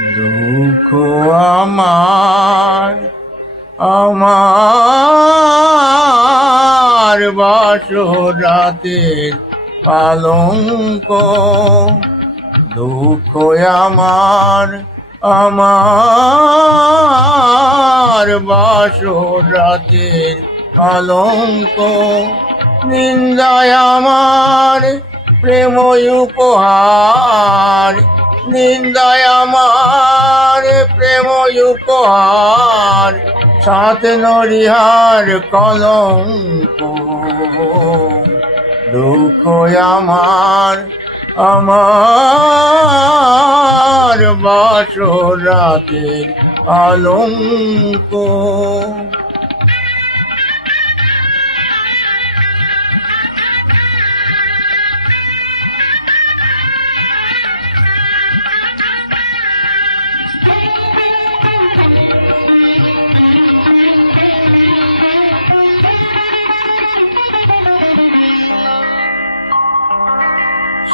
দুঃখ আমার আমার বাসর রাতের পালঙ্ক। দুঃখ আমার আমার বাসর রাতের পালঙ্ক। নিন্দায় আমার প্রেম উপহার, নিন্দায় আমার প্রেম উপহার, সাথে নরিহার কলঙ্ক। দুঃখ আমার আমার বাসর রাতের কলঙ্ক।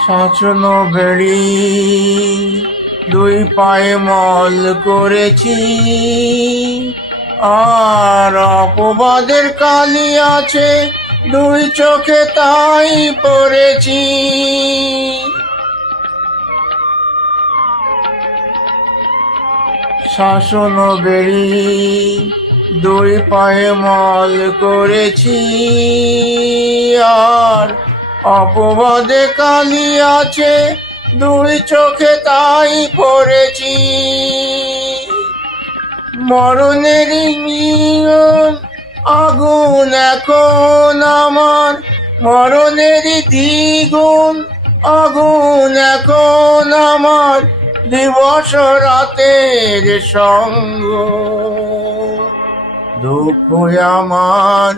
শাসন বেড়ি দুই পায়ে মল করেছি, আর অপবাদের কালি আছে দুই চোখে তাই পড়েছি। শাসন বেড়ি দুই পায়ে মল করেছি, আর অপবাদে কালি আছে দুই চোখে তাই পড়েছি। মরণের নিয়ম আগুন এখন আমার, মরণের দ্বিগুণ আগুন এখন আমার, দিবস রাতের সঙ্গ। দুঃখ আমার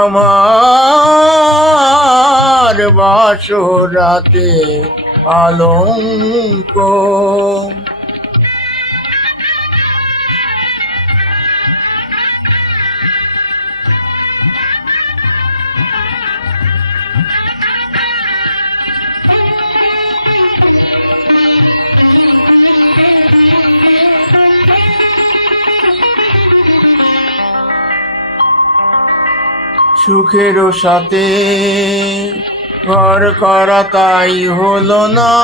আমার বাসর রাতের পালঙ্ক। সুখেরও সাথে ঘর করা তাই হলো না,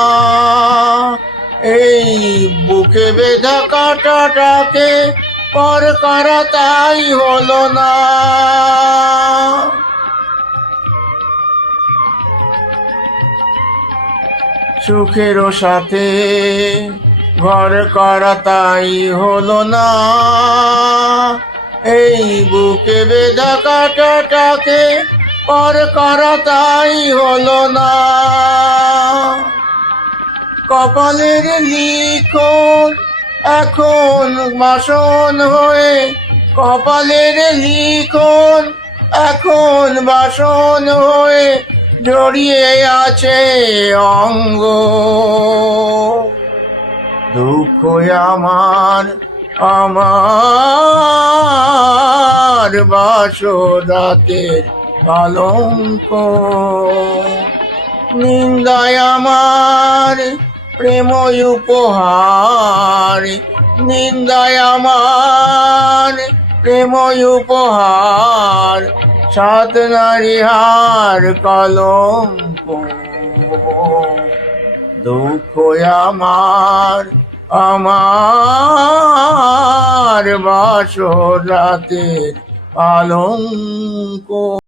এই বুকে বেঁধা কাঁটাটাকে পর করা তাই হলো না। সুখেরও সাথে ঘর করা তাই হলো না, এই বুকে বেঁধা কাঁটাটাকে পর করা তাই হলো না। কপালের লিখন এখন বাসন হয়ে, কপালের লিখন এখন বাসন হয়ে জড়িয়ে আছে অঙ্গ। দুঃখ আমার আমার বাসর রাতের কলঙ্ক। নিন্দায় আমার প্রেম উপহার, নিন্দায় আমার প্রেম উপহার, সাত নারীহার কলঙ্ক। দুঃখ আমার আমার বাসর রাতের পালঙ্ক।